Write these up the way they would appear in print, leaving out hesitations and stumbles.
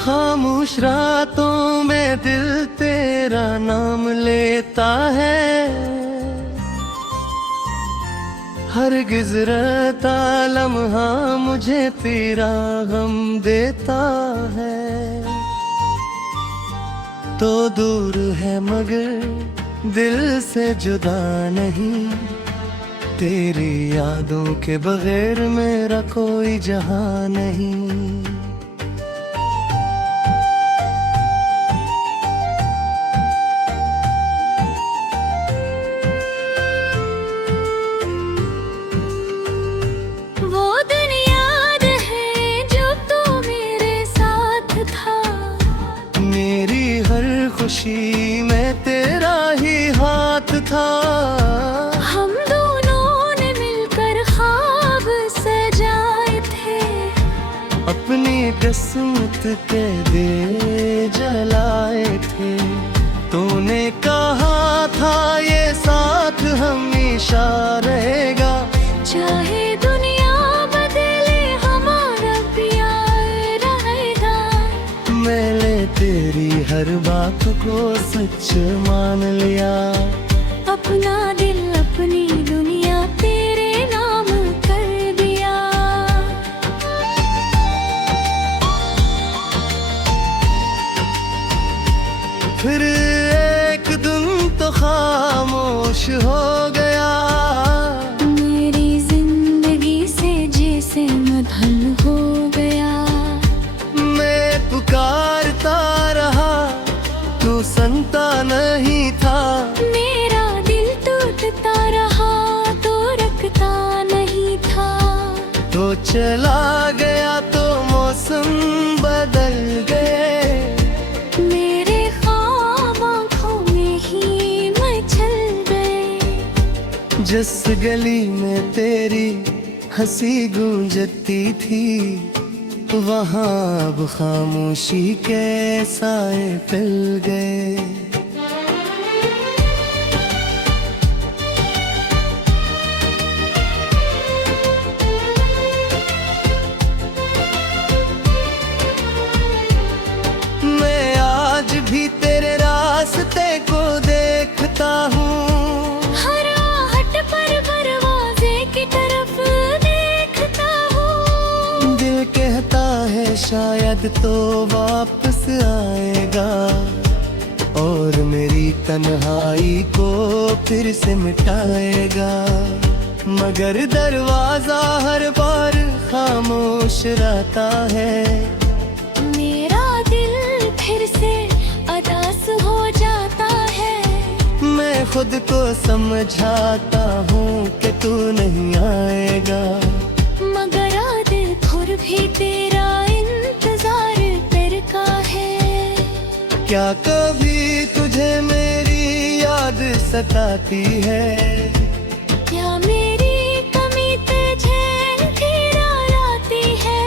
खामोश रातों में दिल तेरा नाम लेता है, हर गुज़रता लम्हा मुझे तेरा गम देता है। तो दूर है मगर दिल से जुदा नहीं, तेरी यादों के बगैर मेरा कोई जहां नहीं। खुशी में तेरा ही हाथ था, हम दोनों ने मिलकर ख्वाब सजाए थे, अपनी किस्मत के दिए जलाए थे। तूने कहा था ये साथ हमेशा रहेगा, चाहे दुनिया बदले हमारा प्यार रहेगा। मैंने तेरी हर बात को सच मान लिया, अपना दिल अपनी दुनिया तेरे नाम कर दिया। फिर एक दिन तो खामोश हो गया, मेरी जिंदगी से जैसे मधुल हो गया। मैं पुकारता रहा, तू सुनता नहीं था, मेरा दिल टूटता रहा तो रखता नहीं था। तो चला गया तो मौसम बदल गए, मेरे ख्वाब आँखों में ही मचल गए। जिस गली में तेरी हंसी गूंजती थी, वहाँ अब खामोशी के साए फैल गए। मैं आज भी तेरे रास्ते को देखता हूँ, हर आहट पर दरवाजे की तरफ देखता हूँ। दिल कहता है शायद तो वापस आएगा, और मेरी तन्हाई को फिर से मिटाएगा। मगर दरवाजा हर बार खामोश रहता है, मेरा दिल फिर से अदास हो जाता है। मैं खुद को समझाता हूँ कि तू नहीं आएगा, मगर दिल खुद भी तेरा इंतजार करता है। क्या कभी तुझे मेरी याद सताती है, क्या मेरी कमी तुझे घिरा लाती है।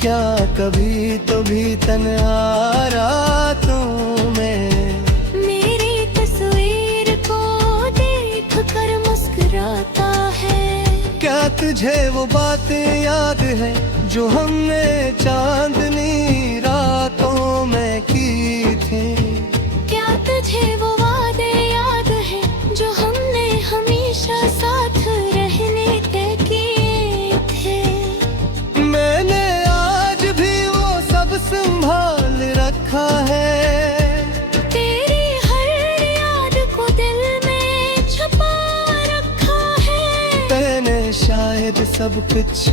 क्या कभी तो भी तन्हा रातों में मेरी तस्वीर को देख कर मुस्कुराता है। क्या तुझे वो बातें याद है जो हमने चांदनी रातों में की थी। क्या तुझे वो वादे याद है जो हमने हमेशा साथ रहने तय किए थे। मैंने आज भी वो सब संभाल रखा है, तेरी हर याद को दिल में छुपा रखा है। मैंने शायद सब कुछ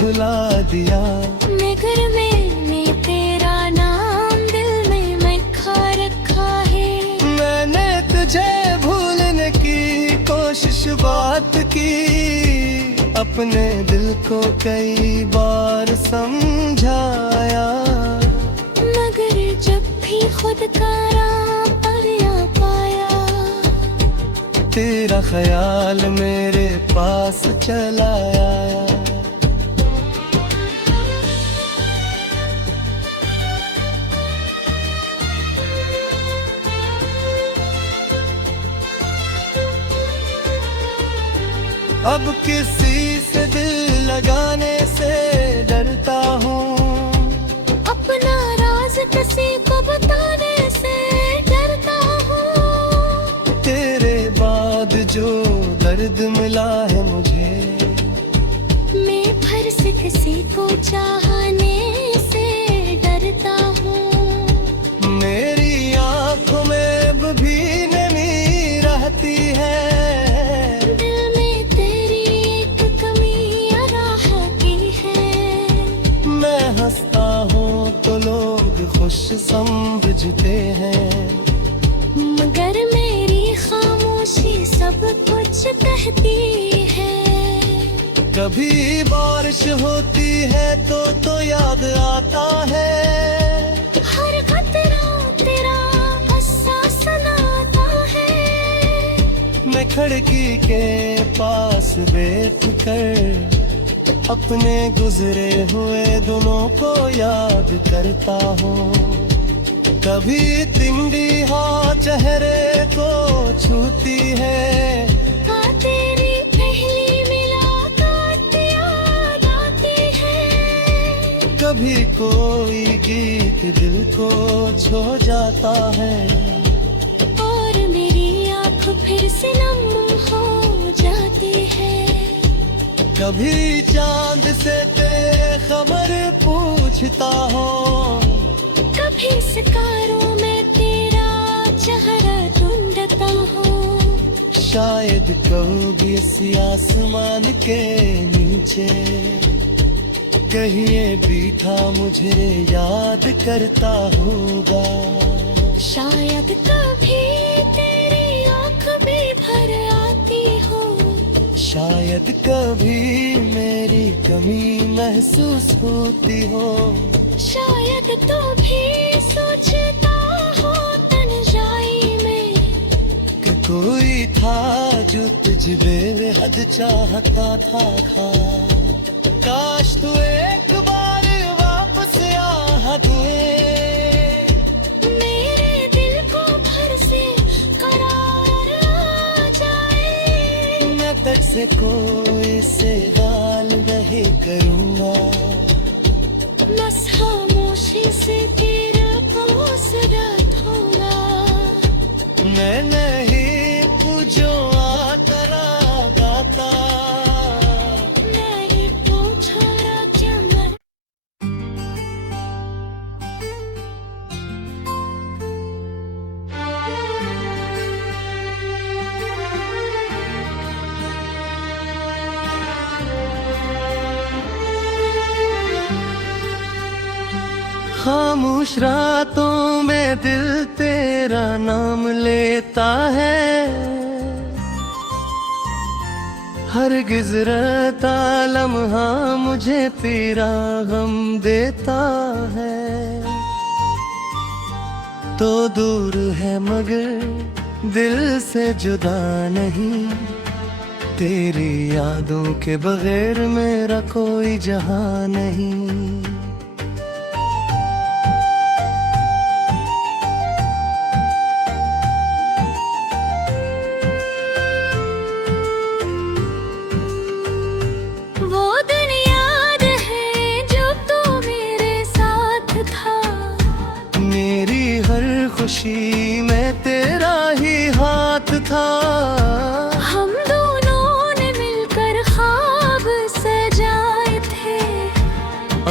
भुला दिया, मगर मैंने तेरा नाम दिल में लिखा रखा है। मैंने तुझे भूलने की कोशिश बात की, अपने दिल को कई बार समझाया। मगर जब भी खुद का राह पाया, तेरा ख्याल मेरे पास चला आया। अब किसी से दिल लगाने से डरता हूँ, अपना दर्द मिला है मुझे। मैं फिर से किसी को चाहने से डरता हूँ। मेरी आंखों में अब भी नमी रहती है। दिल में तेरी एक कमी राहती है। मैं हंसता हूँ तो लोग खुश समझते हैं, मगर मेरी खामोशी सब कुछ कहती है। कभी बारिश होती है तो याद आता है। हर कतरा तेरा अस्सा सुनाता है। मैं खिड़की के पास बैठ कर अपने गुजरे हुए दिनों को याद करता हूँ। कभी तिंडी हाँ चेहरे को छूती है। हाँ, तेरी पहली मुलाकात याद आती है। कभी कोई गीत दिल को छू जाता है, और मेरी आँख फिर से नम हो जाती है। कभी चांद से खबर पूछता हूँ, कभी सितारों में तेरा चेहरा ढूंढता हूँ। शायद कभी इस आसमान के नीचे कहीं ये बीठा मुझे याद करता होगा। शायद कभी तेरी आँख भी भर आती हो। शायद कभी मेरी कमी महसूस होती हो। शायद तू भी सोचता हो तन्हाई में कि कोई था जो तुझ बेहद चाहता था। काश तू एक बार वापस आ दे। मेरे दिल को फिर से करार आ जाए। मैं तक से कोई से गाल नहीं करूँगा। बस खामोशी से तेरा हौसला थोड़ा। मैं नहीं पूछो आतरा गाता। नहीं पूछो क्या मैं। खामोश रातों में दिल तेरा नाम लेता है। हरगिज़ रहता लम्हा मुझे तेरा गम देता है। तो दूर है मगर दिल से जुदा नहीं। तेरी यादों के बगैर मेरा कोई जहां नहीं। वो दिन याद है जब तू मेरे साथ था। मेरी हर खुशी में तेरा ही हाथ था। हम दोनों ने मिलकर ख्वाब सजाए थे।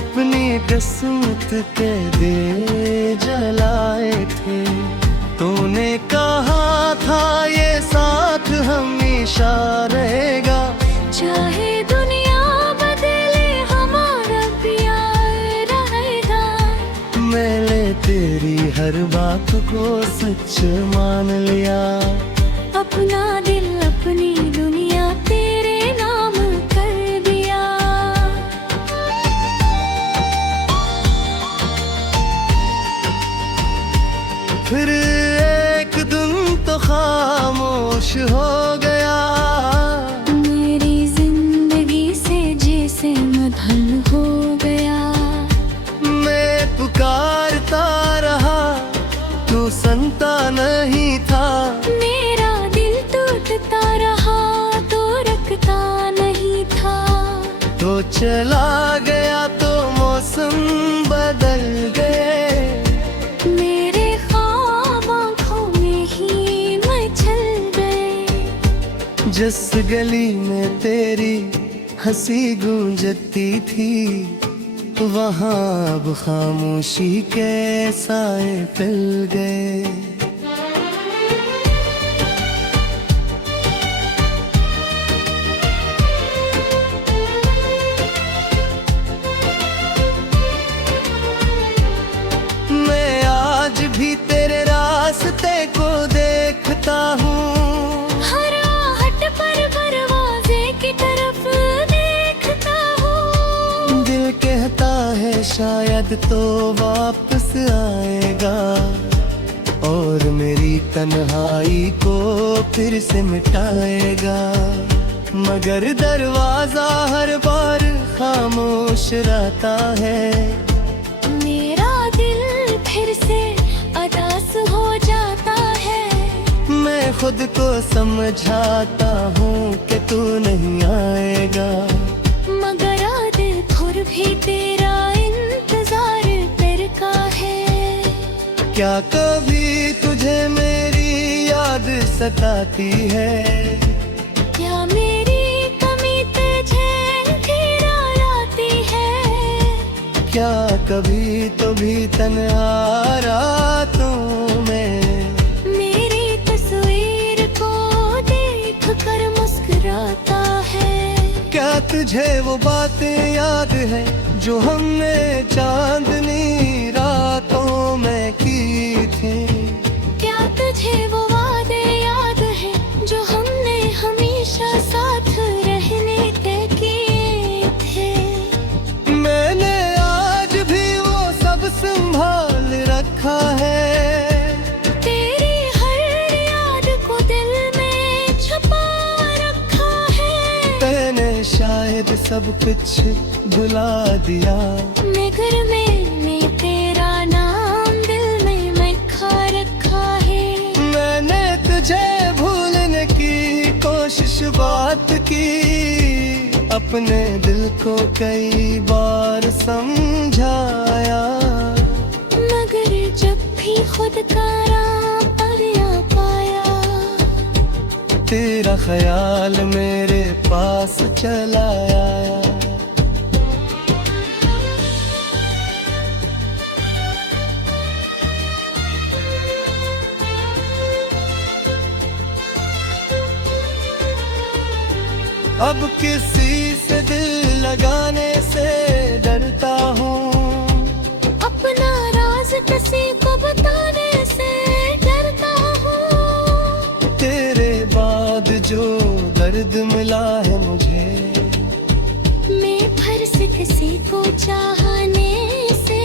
अपनी किस्मत के दे जलाए थे। तूने कहा था ये साथ हमेशा रहेगा। चाहे दुनिया बदले हमारा प्यार रहेगा। मैंने तेरी हर बात को सच मान लिया। अपना दिल अपनी दुनिया तेरे नाम कर दिया। फिर एक दिन तो खामोश हो गया। मेरी जिंदगी से जैसे मधुर हो गया। मैं पुकारता रहा, तू सुनता नहीं था। मेरा दिल टूटता रहा तो रखता नहीं था। तो चला गया तो मौसम बदल गए। मेरे ख्वाब आँखों में ही मचल गए। जिस गली में तेरी हंसी गूंजती थी, वहाँ अब खामोशी के साए फैल गए। मैं आज भी तेरे रास्ते को देखता हूँ, हर आहट पर दरवाजे की तरफ देखता हूँ। दिल कहता है शायद तो वापस आएगा, और मेरी तन्हाई को फिर से मिटाएगा। मगर दरवाजा हर बार खामोश रहता है। मेरा दिल फिर से अदास हो जाता है। मैं खुद को समझाता हूँ कि तू नहीं आएगा, मगर दिल खुद भी तेरा इंतजार करता है। क्या कभी तुझे मेरी याद सताती है? क्या मेरी कमी तुझे घेरा लाती है? क्या कभी तो भी तन्हा रातों में मेरी तस्वीर को देख कर मुस्कुराता है? क्या तुझे वो बातें याद है जो हमने चांदनी रातों में की थी? क्या तुझे वो वादे याद है जो हमने हमेशा साथ रहने तय किए थे? मैंने आज भी वो सब संभाल रखा है। तेरी हर याद को दिल में छुपा रखा है। मैंने शायद सब कुछ भुला दिया, मगर मैंने तेरा नाम दिल में लिखा रखा है। मैंने तुझे भूलने की कोशिश बात की, अपने दिल को कई बार समझाया। मगर जब भी खुद का राह पाया, तेरा ख्याल मेरे पास चला आया। अब किसी से दिल लगाने से डरता हूँ, अपना राज किसी को बताने से डरता हूँ। तेरे बाद जो दर्द मिला है मुझे, मैं फिर से किसी को चाहने से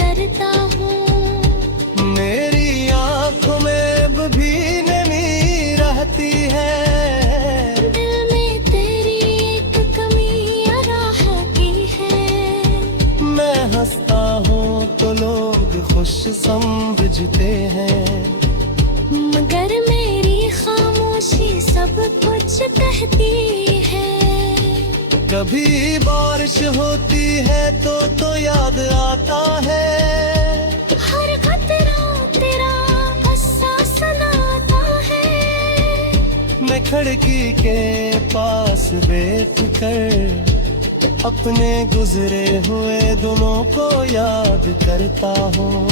डरता हूँ। मेरी आंखों में अब भी नमी रहती है। दिल में तेरी एक कमी रहती है। मैं हंसता हूँ तो लोग खुश समझते हैं, मगर मेरी खामोशी सब कुछ कहती है। कभी बारिश होती है तो याद आता है। हर खतरा तेरा किस्सा सुनाता है। मैं खिड़की के पास बैठ कर अपने गुजरे हुए दिनों को याद करता हूँ।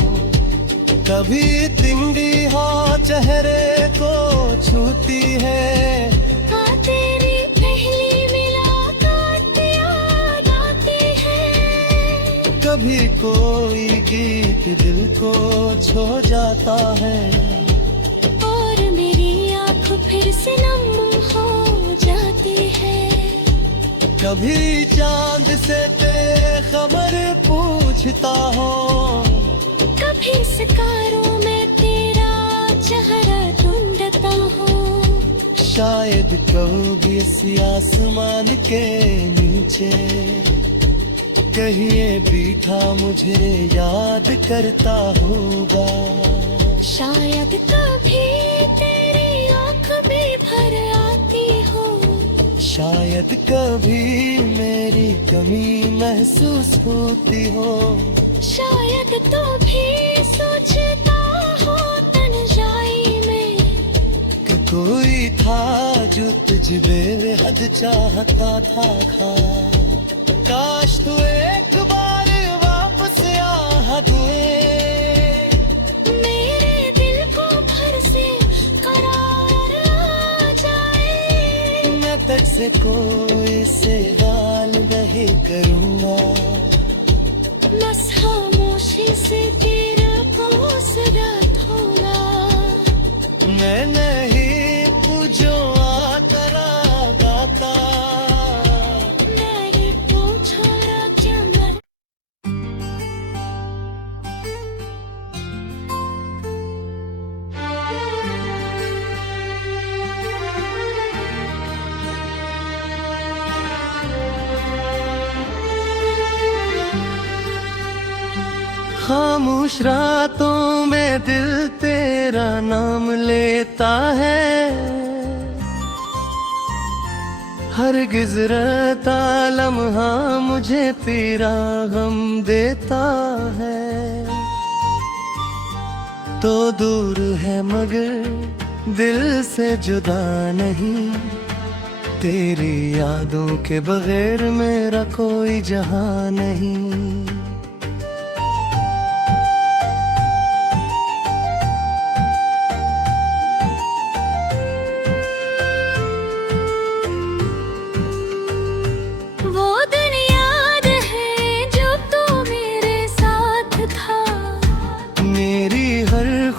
कभी तिंडी हाँ चेहरे को छूती है, हाँ तेरी पहली मुलाकात याद आती है। कभी कोई गीत दिल को छू जाता है, और मेरी आँख फिर से नम हो जाती है। कभी चांद से खबर पूछता हूँ, कभी सितारों में तेरा चेहरा ढूंढता हूँ। शायद कभी इस आसमान के नीचे कहीं ये बीठा मुझे याद करता होगा। शायद कभी तेरी आँख भी भर आती हो। शायद कभी मेरी कमी महसूस होती हो। शायद तो भी सोचता हो तन्हाई में कि कोई था जो तुझ बेहद चाहता था काश तू एक बार वापस आ दे, मेरे दिल को फिर से करार आ जाए। मैं तट से कोई से गाल नहीं करूँगा, बस खामोशी से तेरा पोसरा थोड़ा। मैं नहीं पूछो आतरा गाता, नहीं पूछो क्या मैं। खामोश रातों में दिल तेरा नाम लेता है, हर गुजरता लम्हा मुझे तेरा गम देता है। तो दूर है मगर दिल से जुदा नहीं, तेरी यादों के बगैर मेरा कोई जहां नहीं।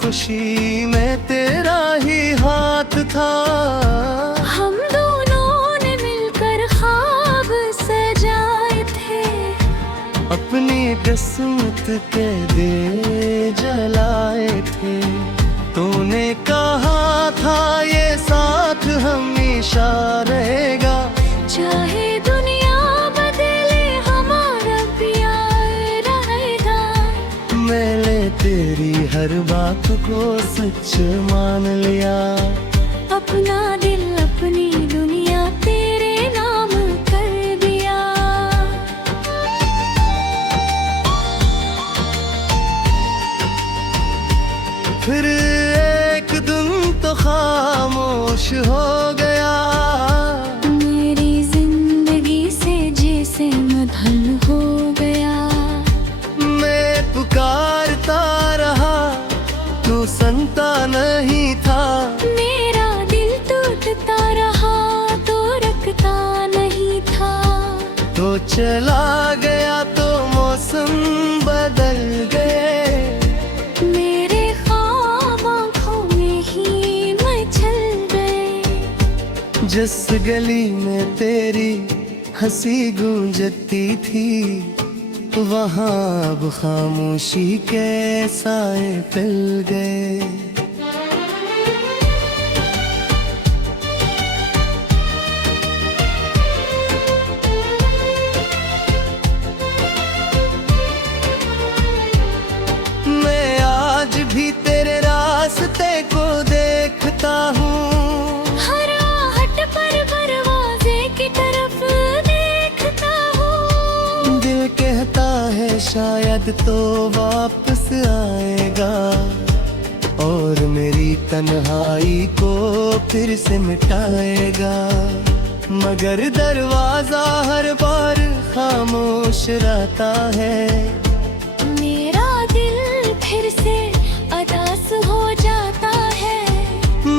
खुशी में तेरा ही हाथ था, हम दोनों ने मिलकर ख्वाब सजाए थे, अपनी किस्मत के दे जलाए थे। तूने कहा था ये साथ हमेशा रहेगा, चाहे दुनिया बदले हमारा प्यार रहेगा। मैंने तेरी हर बात को सच मान लिया, अपना दिल अपनी दुनिया तेरे नाम कर दिया। फिर एक दिन तो खामोश हो गया, मेरी जिंदगी से जैसे मधुर हो गया। मैं पुकारता रहा तू सुनता नहीं था, मेरा दिल टूटता रहा तो रखता नहीं था। तो चला गया तो मौसम बदल गए, मेरे ख्वाब आँखों में ही मचल गए। जिस गली में तेरी हंसी गूंजती थी, वहाँ अब खामोशी के साए फैल गए। मैं आज भी तेरे रास्ते को देखता हूँ, हर आहट पर दरवाजे की तरफ देखता हूँ। दिल कहता है शायद तो वापस आएगा, और मेरी तन्हाई को फिर से मिटाएगा। मगर दरवाजा हर बार खामोश रहता है, मेरा दिल फिर से अदास हो जाता है।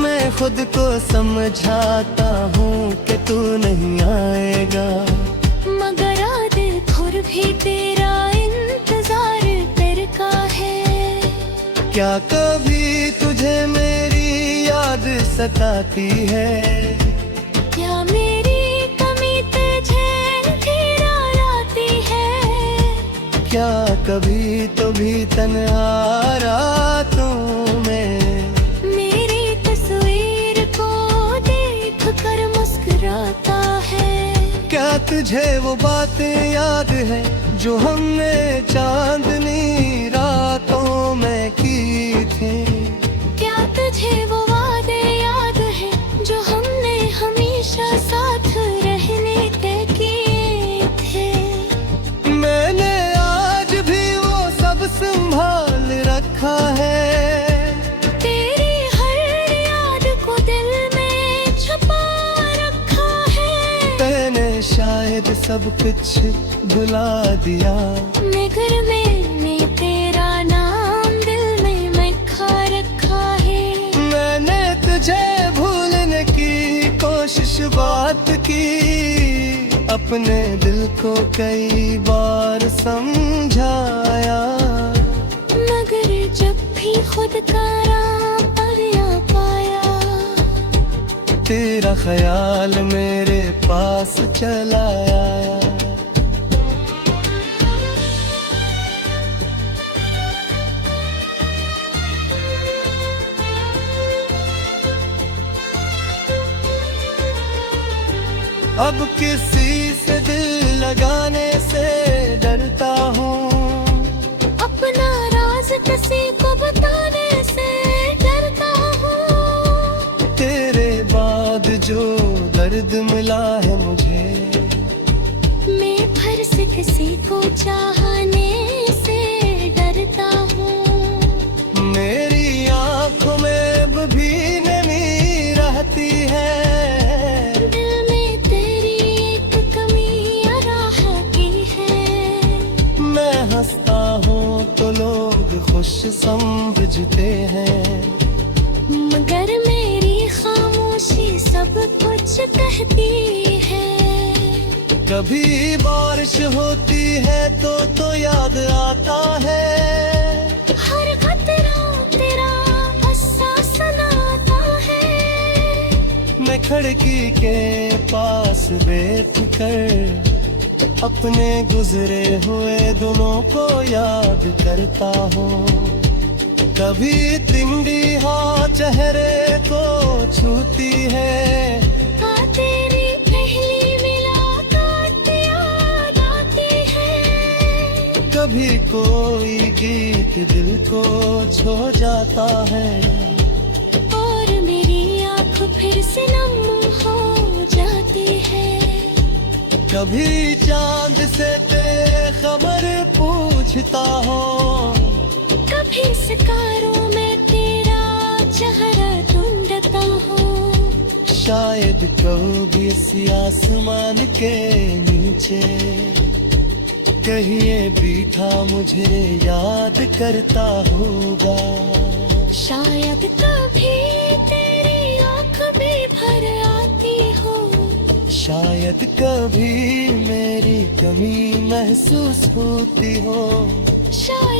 मैं खुद को समझाता हूँ कि तू नहीं आएगा, मगर आधे खुर भी तेरा इंतजार करता है। क्या कभी तुझे मेरी याद सताती है, क्या मेरी कमी तुझे फिरा लाती है। क्या कभी तो भी तन्हा रातों में मेरी तस्वीर को देख कर मुस्कुराता है। क्या तुझे वो बातें याद है जो हमने चांदनी रातों में की थी। क्या तुझे वो वादे याद है जो हमने हमेशा साथ रहने तय किए थे। मैंने आज भी वो सब संभाल रखा है, तेरी हर याद को दिल में छुपा सब कुछ भुला दिया। नगर में तेरा नाम दिल में लिखा रखा है। मैंने तुझे भूलने की कोशिश बात की, अपने दिल को कई बार समझाया, मगर जब भी खुद का राह पाया, तेरा ख्याल मेरे पास चला आया। अब किसी से दिल लगाने से डरता हूँ, अपना राज किसी को बताने से डरता हूँ। तेरे बाद जो दर्द मिला है मुझे, मैं फिर से किसी को चाहने से डरता हूँ। मेरी आंखों में अब भी नमी रहती है, हंसता हूँ तो लोग खुश समझते हैं, मगर मेरी खामोशी सब कुछ कहती है। कभी बारिश होती है तो याद आता है, हर खतरा तेरा अस्सा सुनाता है। मैं खिड़की के पास बेफिक्र अपने गुजरे हुए दिनों को याद करता हूँ। कभी तिंडी हाँ चेहरे को छूती है, तेरी पहली मुलाकात याद आती है। कभी कोई गीत दिल को छू जाता है, और मेरी आँख फिर से नम हो जाती है। कभी चांद से खबर पूछता हूँ, कभी सितारों में तेरा चेहरा ढूंढता हूँ। शायद कभी इस आसमान के नीचे कहीं ये बीठा मुझे याद करता होगा। शायद कभी तेरी आँख भी भर आती हो, शायद कभी मेरी कमी महसूस होती हो। शायद